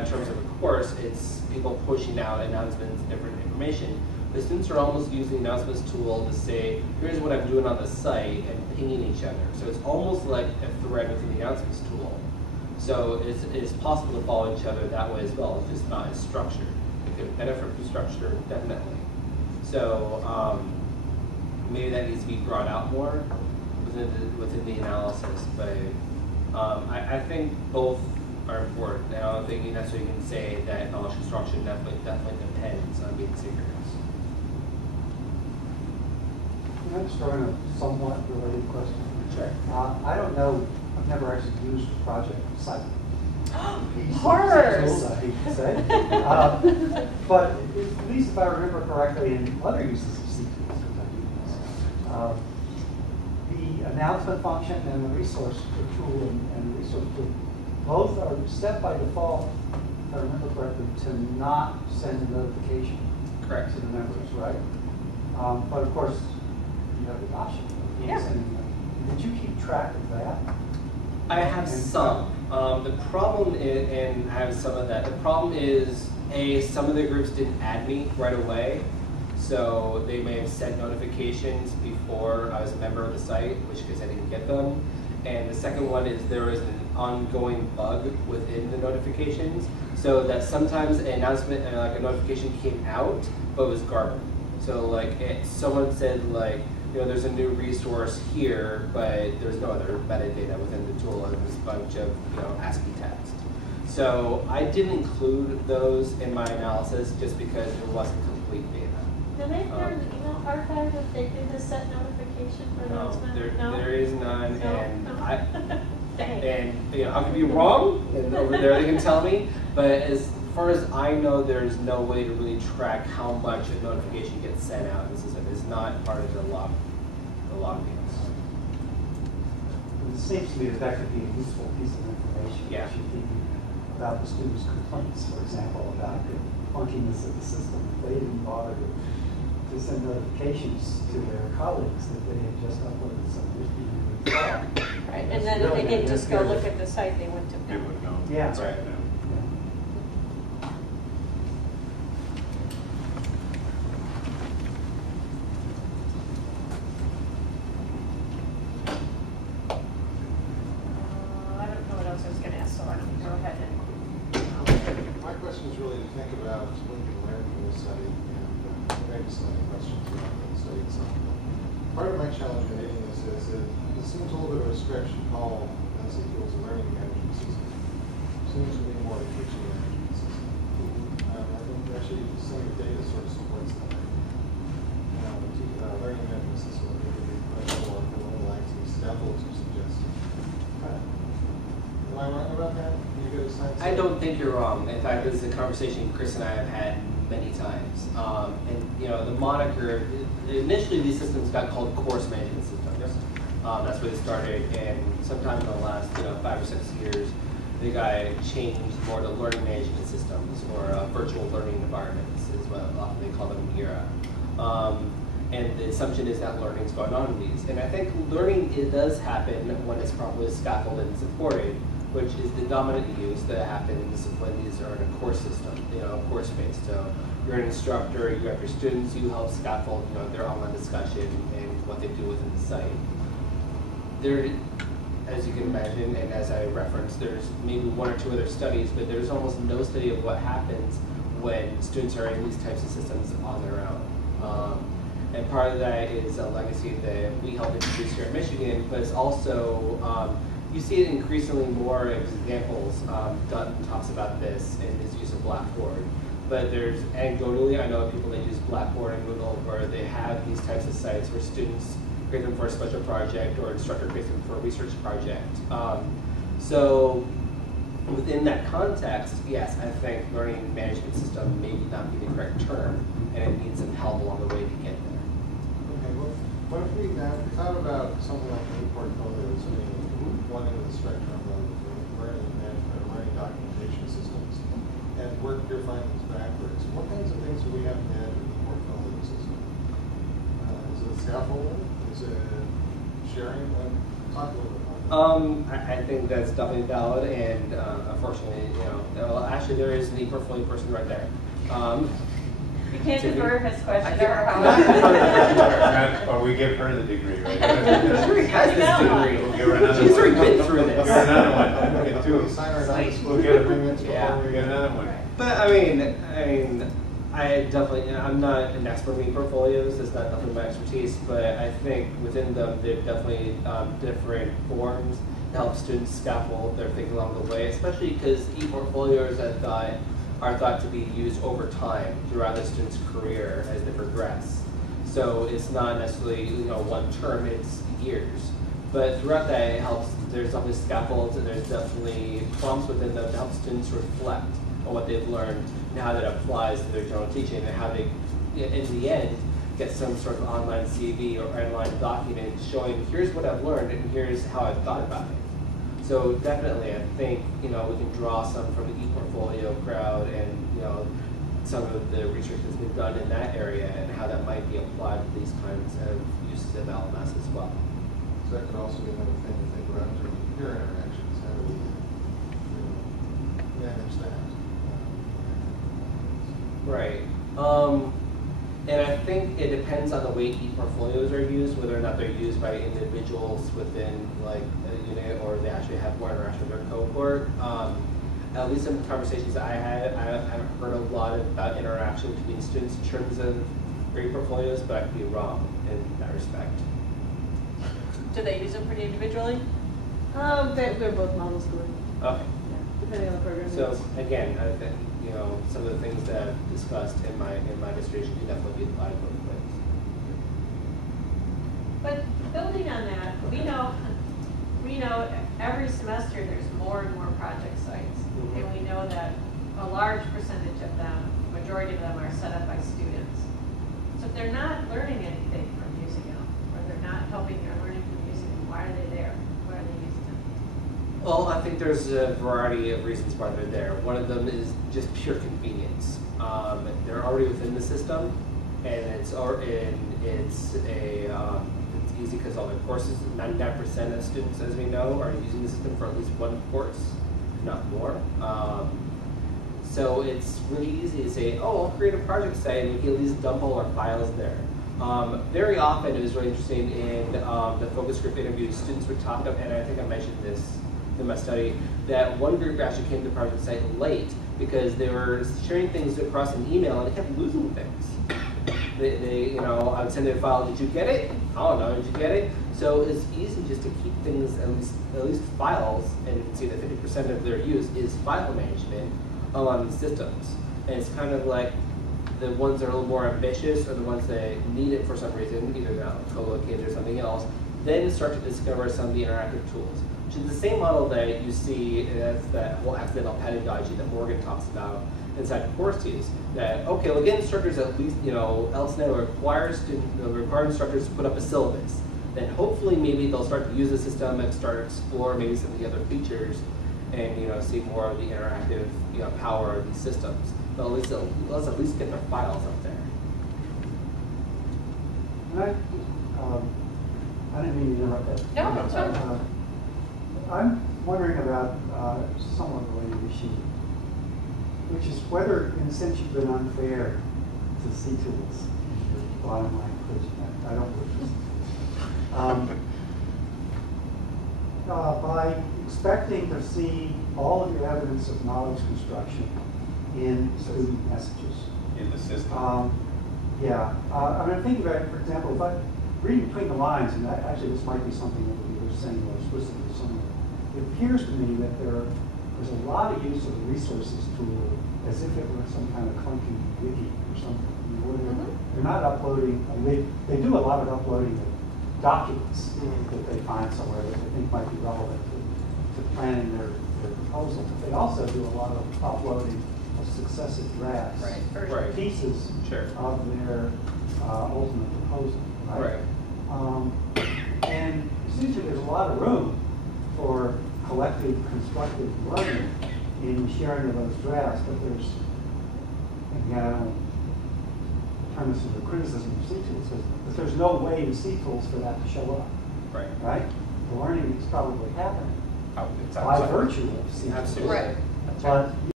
In terms of a course, it's people pushing out announcements, different information. The students are almost using the announcements tool to say, here's what I'm doing on the site, and pinging each other. So it's almost like a thread within the announcements tool. So it's possible to follow each other that way as well, if it's not as structured. It could benefit from structure, definitely. So maybe that needs to be brought out more within the analysis. But I think both are important. And I don't think that's what you can say that knowledge construction definitely depends on being synchronous. Can I just throw in a somewhat related question? Sure. I don't know, I've never actually used a project site. Horrors! I hate to say. But at least if I remember correctly, in other uses of C tools, the announcement function and the resource tool and the resource tool, both are set by default, if I remember correctly, to not send a notification Correct. to the members, right? But of course, you have the option of Yeah. sending them. Did you keep track of that? I have some. The problem is, and I have some of that. The problem is, some of the groups didn't add me right away, so they may have sent notifications before I was a member of the site, which because I didn't get them. And the second one is there was an ongoing bug within the notifications, so that sometimes an announcement, like a notification came out, but it was garbage. So like someone said like, there's a new resource here, but there's no other metadata within the tool, and there's a bunch of ASCII text. So I didn't include those in my analysis just because it wasn't complete data. Do they have an email archive if they did the set notification for announcement? No, there is none, No? and No. Dang. I could be wrong, and over there they can tell me. But as far as I know, there's no way to really track how much a notification gets sent out. This is not part of the log. It seems to me that could be a useful piece of information. Yeah. If you're thinking about the students' complaints, for example, about the clunkiness of the system. If they didn't bother to send notifications to their colleagues that they had just uploaded something. Right, and then if they didn't just go look at the site, they went to. They would know. Yeah. That's right. I don't know what else I was going to ask, so I don't go ahead and. My question is really to think about what you can learn from the study and maybe some other questions around the study itself. Part of my challenge in reading this is that it seems a little bit of a stretch to call NC tools a learning management system. It seems to be more a teaching management system. I think actually some of the data sort of supports that. Learning management system would be much more like the scaffolds you suggested. Am I wrong about that? You get a sense? I don't think you're wrong. In fact, this is a conversation Chris and I have had many times. And the moniker, initially these systems got called course management systems. That's where they started, and sometime in the last 5 or 6 years, they got changed more to learning management systems or virtual learning environments is what often they call them MIRA. And the assumption is that learning is going on in these. And I think learning does happen when it's properly scaffolded and supported, which is the dominant use that happens when these are in a course system, course-based. So you're an instructor, you have your students, you help scaffold their online discussion and what they do within the site. There, as you can imagine, and as I referenced, there's maybe 1 or 2 other studies, but there's almost no study of what happens when students are in these types of systems on their own. And part of that is a legacy that we help introduce here in Michigan, but it's also, you see it increasingly more examples. Dutton talks about this in his use of Blackboard. But there's, anecdotally, I know people that use Blackboard and Google where they have these types of sites where students create them for a special project or instructor creates them for a research project. So within that context, yes, I think learning management system may not be the correct term, and it needs some help along the way to get there. Okay, well, what if we thought about something like the portfolios being one end of the spectrum of learning management or learning documentation systems, and work your findings backwards? What kinds of things do we have to add to the portfolio system? Is it scaffolding? Is it sharing? Talk a little bit about that. I think that's definitely valid, and unfortunately, well, actually, there is an e-portfolio person right there. You can't defer his question to her. Or we give her the degree, right? I'm sure he has this degree. We'll give her another She's one. already been through We'll this. give her another one. We'll get two. We sign our non-disclosure We'll get a- agreements Yeah. before we Get another one. But I definitely, I'm not an expert in portfolios. It's not definitely my expertise. But I think within them, there are definitely different forms to help students scaffold their thinking along the way. Especially because e-portfolios are thought to be used over time throughout the student's career as they progress. So it's not necessarily one term; it's years. But throughout that, it helps. There's definitely scaffolds and there's definitely prompts within them to help students reflect on what they've learned and how that applies to their general teaching, and how they, in the end, get some sort of online CV or online document showing here's what I've learned and here's how I've thought about it. So definitely, I think we can draw some from the e-portfolio crowd and some of the research that's been done in that area and how that might be applied to these kinds of uses of LMS as well. So that could also be another thing to think about in terms of peer interactions. How do we manage that? Right. And I think it depends on the way e-portfolios are used, whether or not they're used by individuals within like a unit or they actually have more interaction with their cohort. At least in the conversations I had, I haven't heard a lot about interaction between students in terms of e-portfolios, but I could be wrong in that respect. Do they use it pretty individually? We're both models for it. Okay. Yeah, depending on the program. So again, I think some of the things that I've discussed in my dissertation can definitely be applied both ways. But building on that, we know every semester there's more and more project sites. Mhm. And we know that a large percentage of them, majority of them are set up by students. So if they're not learning anything from using them, or they're not helping their learning from using them, why are they there? Why are they using them? Well, I think there's a variety of reasons why they're there. One of them is just pure convenience. They're already within the system, and it's easy because all the courses, 99% of students, as we know, are using the system for at least one course, if not more. So it's really easy to say, oh, I'll create a project site and we can at least dump all our files there. Very often, it was really interesting in the focus group interviews, students would talk about, and I think I mentioned this in my study, that one group actually came to the project site late because they were sharing things across an email and they kept losing things. I would send them a file, did you get it? Oh no, did you get it? So it's easy just to keep things, at least files, and you can see that 50% of their use is file management on the systems. And it's kind of like the ones that are a little more ambitious or the ones that need it for some reason, either they're co-located or something else, then start to discover some of the interactive tools. Which is the same model that you see as that whole accidental pedagogy that Morgan talks about inside courses. That, okay, we'll get instructors at least, LSNet requires instructors to put up a syllabus. Then hopefully maybe they'll start to use the system and start to explore maybe some of the other features and see more of the interactive power of these systems. But let's at least get their files up there. And I didn't mean to interrupt that. No, that's fine. I'm wondering about somewhat related issue, which is whether, in a sense, you've been unfair to C-tools in your bottom line equation. I don't work for C-tools. By expecting to see all of your evidence of knowledge construction in student messages. In the system. I'm thinking about, for example, if I read between the lines, and actually this might be something that we were saying more explicitly somewhere, it appears to me that there's a lot of use of the resources tool as if it were some kind of clunky wiki or something. They're not uploading, they do a lot of uploading of documents that they find somewhere that they think might be relevant to planning their proposal. But they also do a lot of uploading of successive drafts, Right. pieces Sure. of their ultimate proposal. Right? And essentially there's a lot of room for collective constructive learning in sharing of those drafts, but there's, again, I don't turn this into criticism of C-tools, but there's no way in C-tools for that to show up. Right. Right? the learning is probably happening It's by outside. virtue of CTE. Absolutely. Right. But